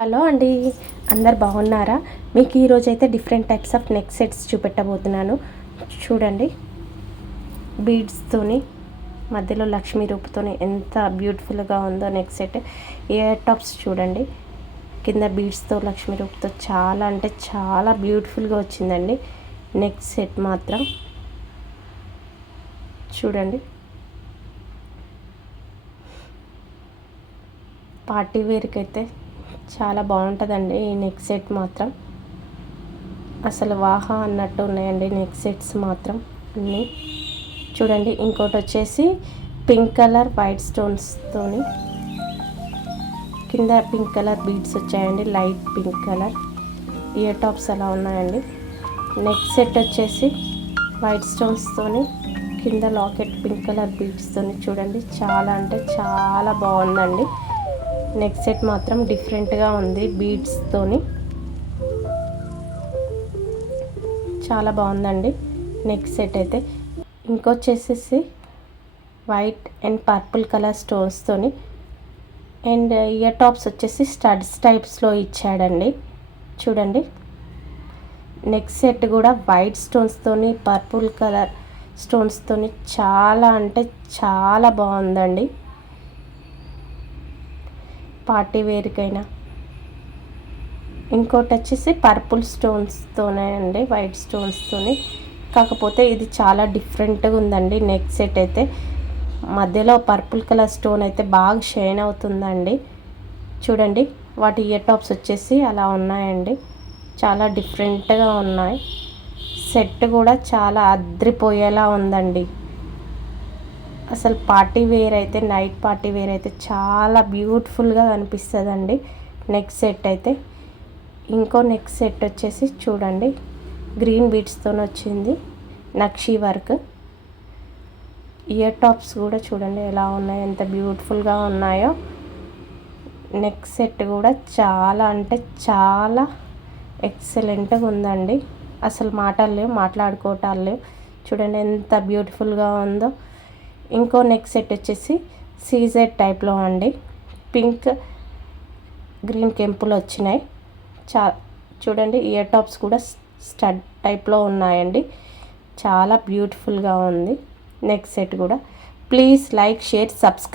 Hello అండి, అందరు బాగున్నారా? మీకు ఈరోజు అయితే different types of neck sets చూపెట్టబోతున్నాను. చూడండి, బీడ్స్తోని మధ్యలో లక్ష్మీ రూపుతోని ఎంత బ్యూటిఫుల్గా ఉందో నెక్ సెట్. ఇయర్ టాప్స్ చూడండి, కింద బీడ్స్తో లక్ష్మీ రూపుతో చాలా అంటే చాలా బ్యూటిఫుల్గా వచ్చిందండి నెక్ సెట్ మాత్రం. చూడండి, పార్టీ వేర్కి అయితే చాలా బాగుంటుందండి ఈ నెక్ సెట్ మాత్రం. అసలు వాహా అన్నట్టు ఉన్నాయండి నెక్ సెట్స్ మాత్రం అన్నీ. చూడండి, ఇంకోటి వచ్చేసి పింక్ కలర్ వైట్ స్టోన్స్తోని కింద పింక్ కలర్ బీడ్స్ వచ్చాయండి, light pink colour. Ear tops అలా ఉన్నాయండి. నెక్ సెట్ వచ్చేసి వైట్ స్టోన్స్తోని కింద లాకెట్ పింక్ కలర్ బీడ్స్తోని చూడండి, చాలా అంటే చాలా బాగుందండి నెక్ సెట్ మాత్రం. డిఫరెంట్గా ఉంది బీడ్స్తోని, చాలా బాగుందండి నెక్ సెట్ అయితే. ఇంకొచ్చేసేసి వైట్ అండ్ పర్పుల్ కలర్ స్టోన్స్తోని అండ్ ఇయర్ టాప్స్ వచ్చేసి స్టడ్స్ టైప్స్లో ఇచ్చాడండి. చూడండి, నెక్ సెట్ కూడా వైట్ స్టోన్స్తోని పర్పుల్ కలర్ స్టోన్స్తోని చాలా అంటే చాలా బాగుందండి. పార్టీ వేర్కైనా. ఇంకోటి వచ్చేసి పర్పుల్ స్టోన్స్తోనే అండి, వైట్ స్టోన్స్తోని. కాకపోతే ఇది చాలా డిఫరెంట్గా ఉందండి నెక్ సెట్ అయితే. మధ్యలో పర్పుల్ కలర్ స్టోన్ అయితే బాగా షైన్ అవుతుందండి. చూడండి, వాటి ఇయర్ టాప్స్ వచ్చేసి అలా ఉన్నాయండి, చాలా డిఫరెంట్గా ఉన్నాయి. సెట్ కూడా చాలా అద్రిపోయేలా ఉందండి. అసలు పార్టీ వేర్ అయితే, నైట్ పార్టీ వేర్ అయితే చాలా బ్యూటిఫుల్గా కనిపిస్తుందండి నెక్ సెట్ అయితే. ఇంకో నెక్ సెట్ వచ్చేసి చూడండి, గ్రీన్ బీడ్స్తో వచ్చింది నక్షీ వర్క్. ఇయర్ టాప్స్ కూడా చూడండి ఎలా ఉన్నాయో, ఎంత బ్యూటిఫుల్గా ఉన్నాయో. నెక్ సెట్ కూడా చాలా అంటే చాలా ఎక్సలెంట్గా ఉందండి. అసలు మాటలు లేవు, మాట్లాడుకోవటాలు లేవు. చూడండి ఎంత బ్యూటిఫుల్గా ఉందో. ఇంకో నెక్ సెట్ వచ్చేసి సీజెడ్ టైప్లో అండి, పింక్ గ్రీన్ కెంపులు వచ్చినాయి. చూడండి, ఇయర్ టాప్స్ కూడా స్టడ్ టైప్లో ఉన్నాయండి, చాలా బ్యూటిఫుల్గా ఉంది నెక్ సెట్ కూడా. Please like, share, subscribe.